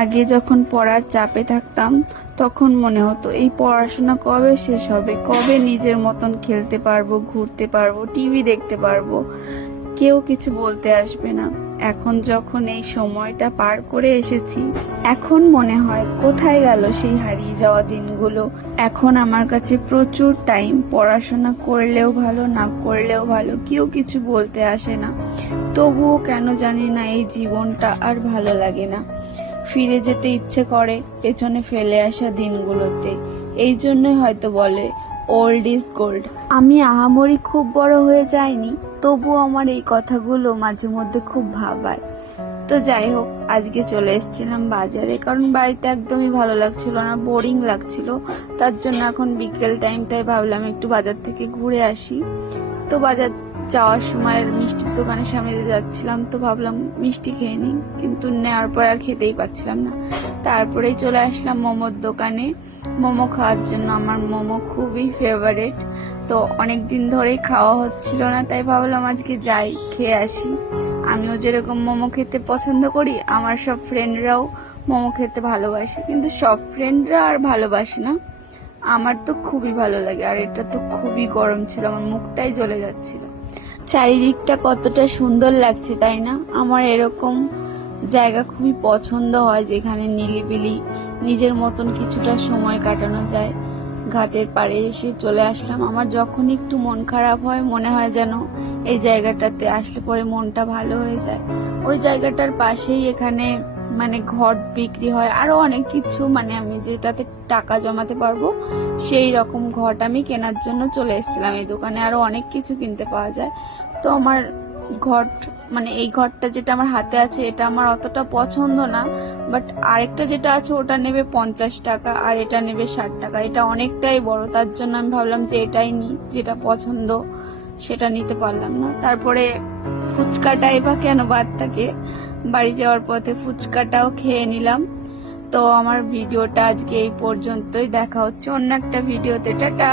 আগে যখন পড়ার চাপে থাকতাম তখন মনে হতো এই পড়াশোনা কবে শেষ হবে, কবে নিজের মতন খেলতে পারবো, ঘুরতে পারবো, টিভি দেখতে পারবো, কেউ কিছু বলতে আসবে না। এখন যখন এই সময়টা পার করে এসেছি, এখন মনে হয় কোথায় গেল সেই হারিয়ে যাওয়া দিনগুলো। এখন আমার কাছে প্রচুর টাইম, পড়াশোনা করলেও ভালো, না করলেও ভালো, কেউ কিছু বলতে আসে না। তবুও কেন জানি না এই জীবনটা আর ভালো লাগে না, ফিরে যেতে ইচ্ছে করে পেছনে ফেলে আসা দিনগুলোতে। এই জন্যই হয়তো বলে ওল্ড ইজ গোল্ড। আমি আহামরি খুব বড় হয়ে যাইনি, তবুও আমার এই কথাগুলো মাঝে মধ্যে খুব ভাবায়। তো যাই হোক, আজকে চলে এসেছিলাম বাজারে, কারণ বাড়িতে একদমই ভালো লাগছিল না, বোরিং লাগছিল। তার জন্য এখন বিকেল টাইম, তাই ভাবলাম একটু বাজার থেকে ঘুরে আসি। তো বাজার যাওয়ার সময় মিষ্টির দোকানের সামনে দিয়ে যাচ্ছিলাম, তো ভাবলাম মিষ্টি খেয়ে নিই, কিন্তু নেওয়ার পর আর খেতেই পাচ্ছিলাম না। তারপরেই চলে আসলাম মোমোর দোকানে মোমো খাওয়ার জন্য। আমার মোমো খুবই ফেভারিট, তো অনেক দিন ধরেই খাওয়া হচ্ছিল না, তাই ভাবলাম আজকে যাই, খেয়ে আসি। আমিও যেরকম মোমো খেতে পছন্দ করি, আমার সব ফ্রেন্ডরাও মোমো খেতে ভালোবাসে, কিন্তু সব ফ্রেন্ডরা আর ভালোবাসে না। আমার তো খুবই ভালো লাগে, আর এটা তো খুবই গরম ছিল, আমার মুখটাই জ্বলে যাচ্ছিল। চারিদিকটা কতটা সুন্দর লাগছে, তাই না? আমার এরকম জায়গা খুবই পছন্দ হয়, যেখানে নিলিবিলি নিজের মতন কিছুটা সময় কাটানো যায়। ঘাটের পাড়ে এসে চলে আসলাম। আমার যখন একটু মন খারাপ হয়, মনে হয় যেন এই জায়গাটাতে আসলে পরে মনটা ভালো হয়ে যায়। ওই জায়গাটার পাশেই এখানে মানে ঘর বিক্রি হয়, আরো অনেক কিছু, মানে আমি যেটাতে টাকা জমাতে পারবো সেই রকম ঘট আমি কেনার জন্য চলে এসেছিলাম। এই দোকানে আরো অনেক কিছু কিনতে পাওয়া যায়। তো আমার ঘট, মানে এই ঘরটা যেটা আমার হাতে আছে, এটা আমার অতটা পছন্দ না, বাট আরেকটা যেটা আছে ওটা নেবে 50 টাকা, আর এটা নেবে 60 টাকা। এটা অনেকটাই বড়, তার জন্য আমি ভাবলাম যে এটাই নিই, যেটা পছন্দ সেটা নিতে পারলাম না। তারপরে ফুচকাটাই বা কেন বাদ থাকে, বাড়ি যাওয়ার পথে ফুচকাটাও খেয়ে নিলাম। তো আমার ভিডিওটা আজকে এই পর্যন্তই, দেখা হচ্ছে অন্য একটা ভিডিওতে। টাটা।